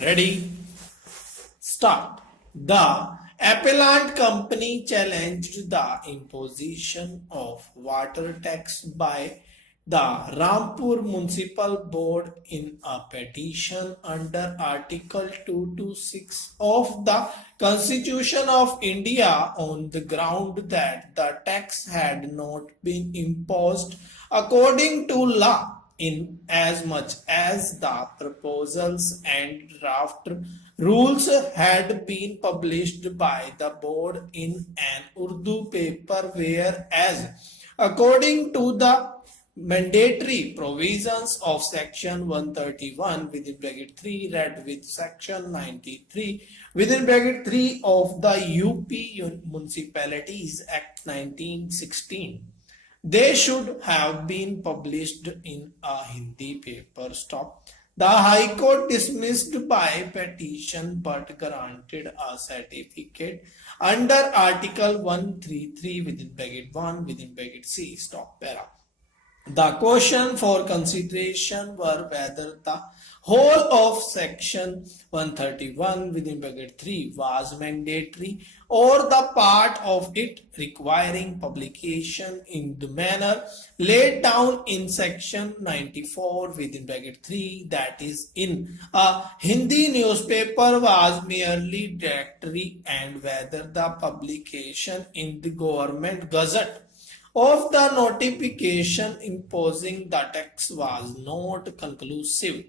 Ready? Start. The appellant company challenged the imposition of water tax by the Rampur Municipal Board in a petition under Article 226 of the Constitution of India on the ground that the tax had not been imposed according to law in as much as the proposals and draft rules had been published by the board in an Urdu paper, whereas according to the mandatory provisions of section 131 within bracket 3 read with section 93 within bracket 3 of the UP Municipalities Act 1916, they should have been published in a Hindi paper. Stop. The High Court dismissed by petition but granted a certificate under Article 133 within bracket 1 within bracket C. Stop. Para. The question for consideration were whether the whole of section 131 within bracket 3 was mandatory or the part of it requiring publication in the manner laid down in section 94 within bracket 3, that is in a Hindi newspaper, was merely directory, and whether the publication in the government gazette of the notification imposing the tax was not conclusive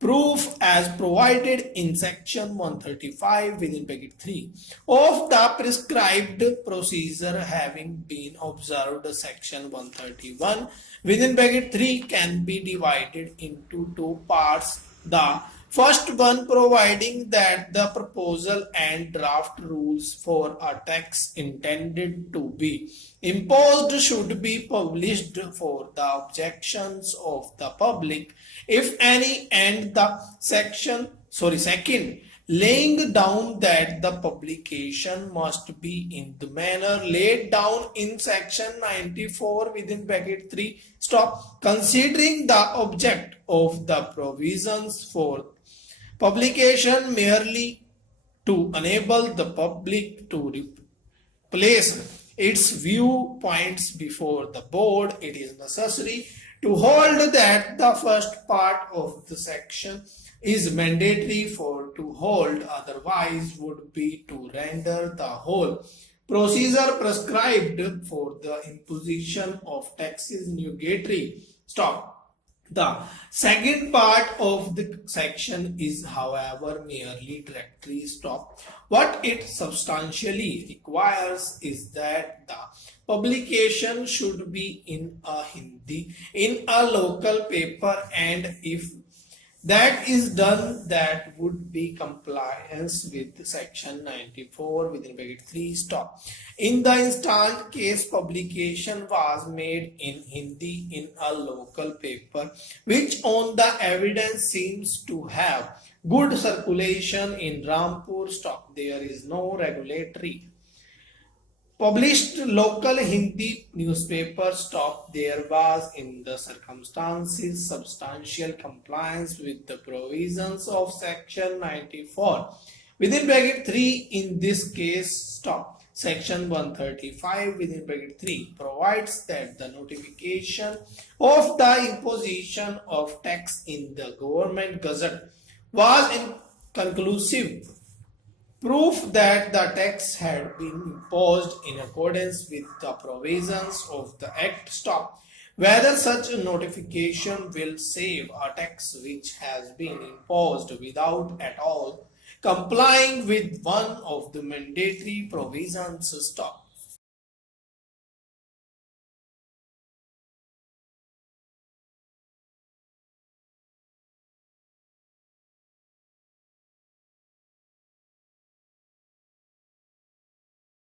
proof as provided in section 135 within bracket 3 of the prescribed procedure having been observed. Section 131 within bracket 3 can be divided into two parts. The first one providing that the proposal and draft rules for a tax intended to be imposed should be published for the objections of the public, if any, and the second laying down that the publication must be in the manner laid down in section 94 within bracket 3. Stop. Considering the object of the provisions for publication merely to enable the public to place its viewpoints before the board, it is necessary to hold that the first part of the section is mandatory for to hold, otherwise would be to render the whole procedure prescribed for the imposition of taxes nugatory. Stop. The second part of the section is, however, merely directory. Stop. What it substantially requires is that the publication should be in a Hindi, in a local paper, and if that is done, that would be compliance with section 94 within bracket 3. Stop. In the instant case, publication was made in Hindi in a local paper, which on the evidence seems to have good circulation in Rampur. Stop. There is no regulatory published local Hindi newspaper. Stop. There was in the circumstances substantial compliance with the provisions of section 94 within bracket 3 in this case. Stop. Section 135 within bracket 3 provides that the notification of the imposition of tax in the government gazette was inconclusive proof that the tax had been imposed in accordance with the provisions of the Act. Stop. Whether such a notification will save a tax which has been imposed without at all complying with one of the mandatory provisions. Stop.